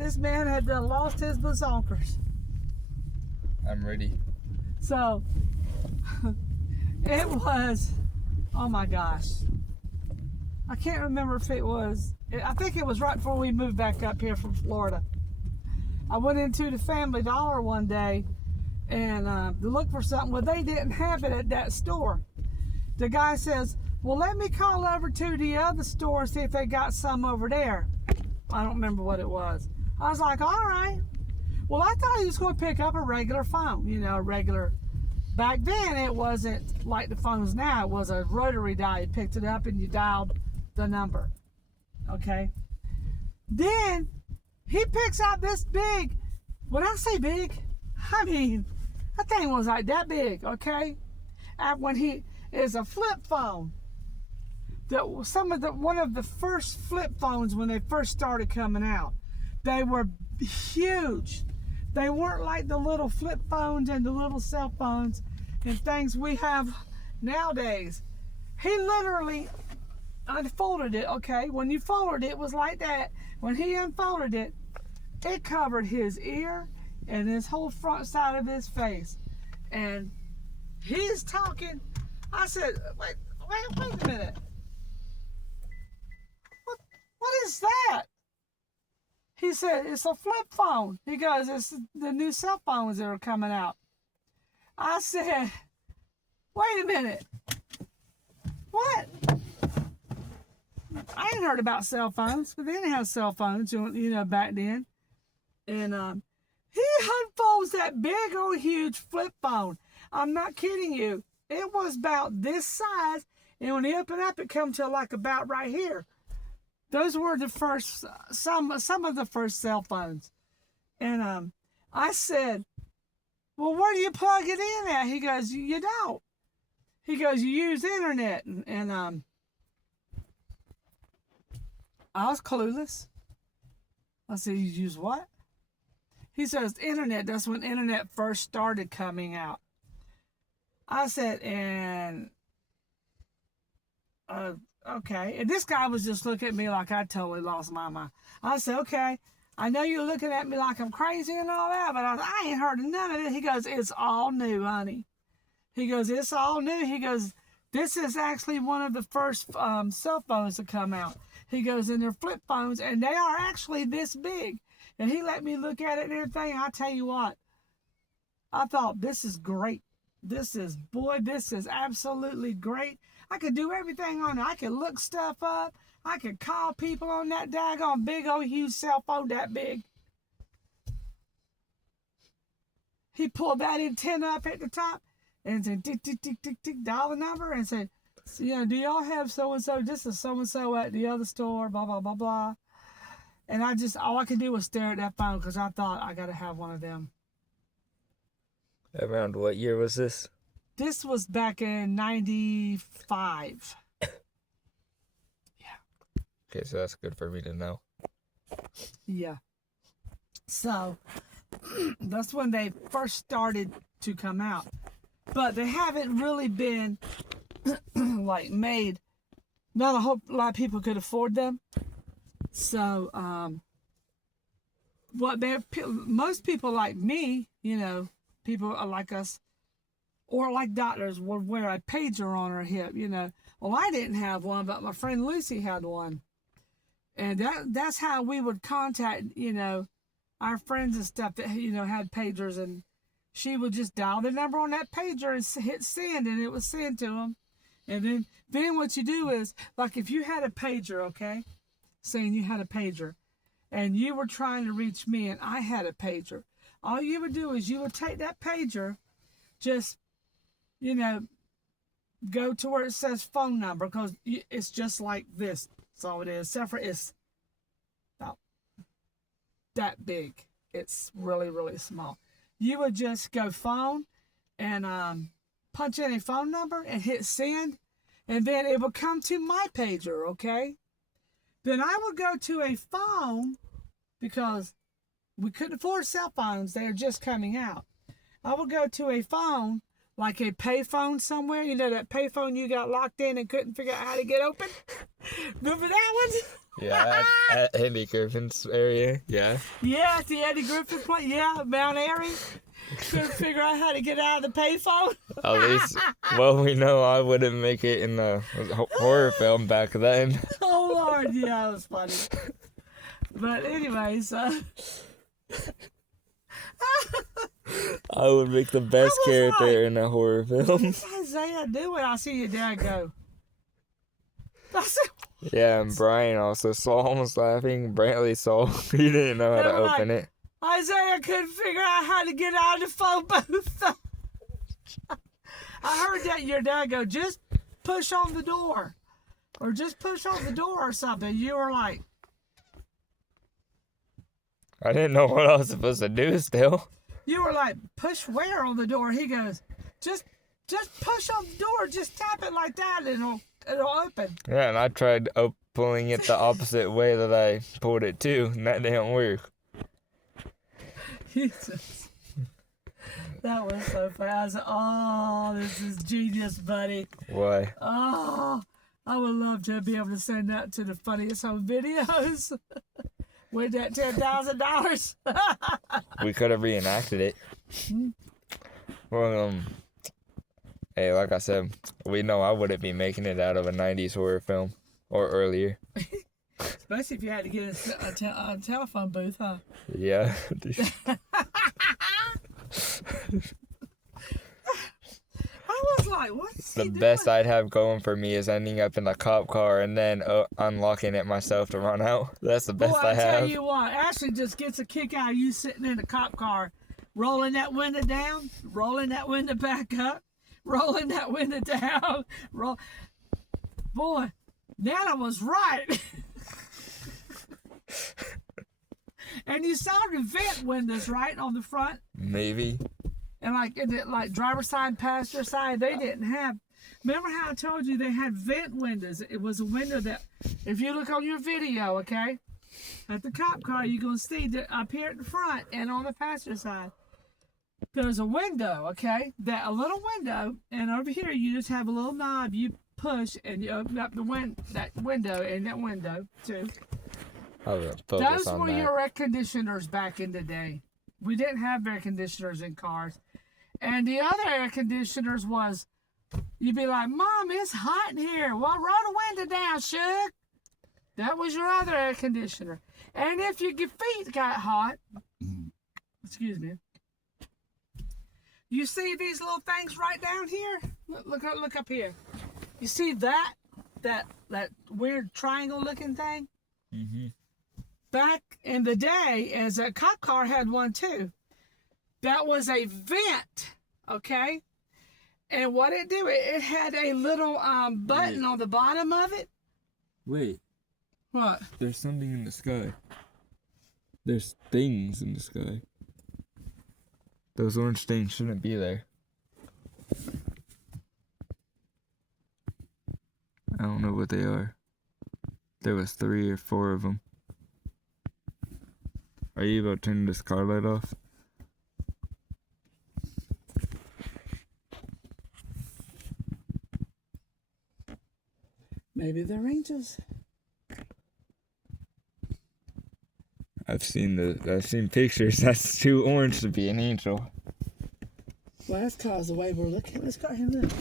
this man had done lost his bazonkers. I'm ready. So, it was, oh my gosh. I can't remember if it was, I think it was right before we moved back up here from Florida. I went into the Family Dollar one day and to look for something. Well, they didn't have it at that store. The guy says, well, let me call over to the other store, see if they got some over there. I don't remember what it was. I was like, all right. Well, I thought he was going to pick up a regular phone, you know, a regular. Back then, it wasn't like the phones now. It was a rotary dial. You picked it up and you dialed the number. Okay. Then he picks out this big. When I say big, I mean that thing was like that big. Okay. And when he is a flip phone. One of the first flip phones when they first started coming out, they were huge. They weren't like the little flip phones and the little cell phones and things we have nowadays. He literally unfolded it, okay? When you folded it, it was like that. When he unfolded it, it covered his ear and his whole front side of his face. And he's talking. I said, wait a minute. What is that? He said, it's a flip phone. He goes, it's the new cell phones that are coming out. I said, wait a minute. What? I ain't heard about cell phones, but they didn't have cell phones, you know, back then. And he unfolds that big old huge flip phone. I'm not kidding you. It was about this size, and when he opened up, it come to like about right here. Those were the first, some of the first cell phones. And I said, well, where do you plug it in at? He goes, you don't. He goes, you use the internet. And I was clueless. I said, you use what? He says, internet. That's when internet first started coming out. I said, and okay. And this guy was just looking at me like I totally lost my mind. I said, okay, I know you're looking at me like I'm crazy and all that, but I ain't heard of none of it. He goes, it's all new, honey. He goes, it's all new. He goes, this is actually one of the first cell phones to come out. He goes, and they're flip phones, and they are actually this big. And he let me look at it and everything. I tell you what, I thought, this is great. This is absolutely great. I could do everything on it. I could look stuff up. I could call people on that daggone big old huge cell phone that big. He pulled that antenna up at the top and said, tick, tick, tick, tick, tick, dial the number and said, you know, do y'all have so-and-so? This is so-and-so at the other store, blah, blah, blah, blah. And all I could do was stare at that phone because I thought I got to have one of them. Around what year was this? This was back in 95. Yeah. Okay, so that's good for me to know. Yeah. So, that's when they first started to come out. But they haven't really been, like, made. Not a whole lot of people could afford them. So, most people like me, you know, people like us, or like doctors would wear a pager on her hip, you know. Well, I didn't have one, but my friend Lucy had one. And that's how we would contact, you know, our friends and stuff that, you know, had pagers. And she would just dial the number on that pager and hit send, and it would send to them. And then what you do is, like if you had a pager, okay, saying you had a pager, and you were trying to reach me and I had a pager, all you would do is you would take that pager, just, you know, go to where it says phone number, because it's just like this. That's all it is, except for it's about that big. It's really, really small. You would just go phone and punch in a phone number and hit send, and then it would come to my pager, okay? Then I would go to a phone, because we couldn't afford cell phones. They are just coming out. I would go to a phone, like a pay phone somewhere. You know, that pay phone you got locked in and couldn't figure out how to get open? Remember that one? Yeah, at Andy Griffin's area. Yeah. Yeah, at the Eddie Griffin place. Yeah, Mount Airy. Couldn't figure out how to get out of the payphone. At least, well, we know I wouldn't make it in the horror film back then. Oh Lord, yeah, that was funny. But anyways, I would make the best was character like- in a horror film. what's Isaiah doing? I see your dad go. I said, Yeah, and Brian also saw, almost laughing. Brantley saw he didn't know how to They were open like- it. Isaiah couldn't figure out how to get out of the phone booth. I heard that your dad go, just push on the door. Or just push on the door or something. You were like, I didn't know what I was supposed to do still. push where on the door? He goes, just push on the door. Just tap it like that and it'll open. Yeah, and I tried pulling it the opposite way that I pulled it too, and that didn't work. Jesus. That was so funny. I was like, oh, this is genius, buddy. Why? Oh, I would love to be able to send that to the funniest home videos. With that $10,000. We could have reenacted it. Well, hey, like I said, we know I wouldn't be making it out of a 90s horror film or earlier. Especially if you had to get a telephone booth, huh? Yeah. I was like, what is The he best doing? I'd have going for me is ending up in a cop car and then unlocking it myself to run out. That's the best Boy, I I tell have. you what, Ashley just gets a kick out of you sitting in a cop car, rolling that window down, rolling that window back up, rolling that window down. Boy, Nana was right. And you saw the vent windows right on the front, Maybe. and like driver's side, passenger side, they didn't have. Remember how I told you they had vent windows? It was a window that, if you look on your video, okay, at the cop car, you're gonna see that up here at the front and on the passenger side, there's a window, okay, that a little window, and over here you just have a little knob you push and you open up that window and that window too. I would focus Those on were that. your air conditioners back in the day. We didn't have air conditioners in cars. And the other air conditioners was, you'd be like, Mom, it's hot in here. Well, roll the window down, Shug. That was your other air conditioner. And if your feet got hot, excuse me, you see these little things right down here? Look up here. You see that weird triangle looking thing? Mm-hmm. Back in the day, as a cop car had one too. That was a vent, okay? And what it did, it had a little button on the bottom of it. Wait, What? there's something in the sky. There's things in the sky. Those orange things shouldn't be there. I don't know what they are. There was 3 or 4 of them. Are you about to turn this car light off? Maybe they're angels. I've seen pictures. That's too orange to be an angel. Well, that's cause the way we're looking. Let's go ahead and look.